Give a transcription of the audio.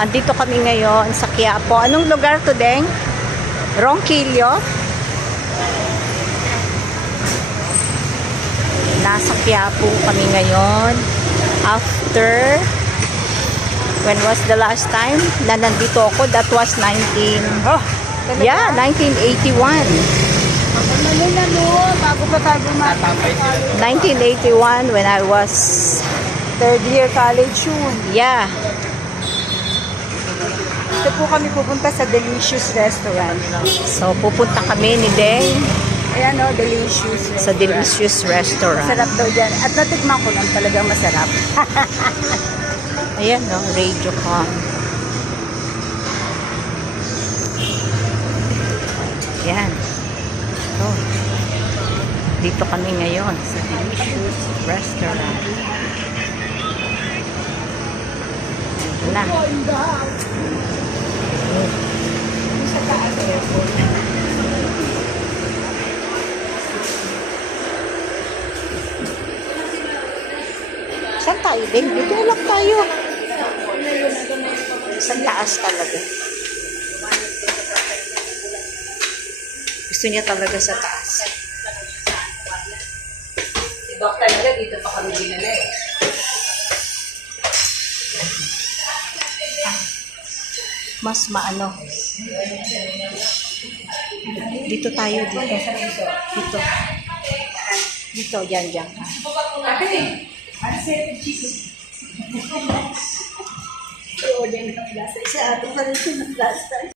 Andito kami ngayon sa Quiapo. Anong lugar to, Deng? Ronquillo? Nasa Quiapo kami ngayon. After, when was the last time na nandito ako? That was 1981. Bago pa tayo bumati. 1981 when I was Third year college yun. yeah. Ito po kami pupunta sa Delicious Restaurant. So pupunta kami ni Deng Ayan o, Delicious sa Restaurant. Delicious Restaurant. Masarap daw dyan. At natikman ko lang talagang masarap. Ayan no, Radiocon. Yan. So, dito kami ngayon sa Delicious Restaurant. Ito na. Saan tayo din? Dito lang tayo. Sa taas talaga. Gusto niya talaga sa taas. Si Doc talaga dito pa kami dinala eh. Mas maano. Dito tayo, dito. Dito. Dito, dyan. I-order na kami last time. Sa atin pa rin last time.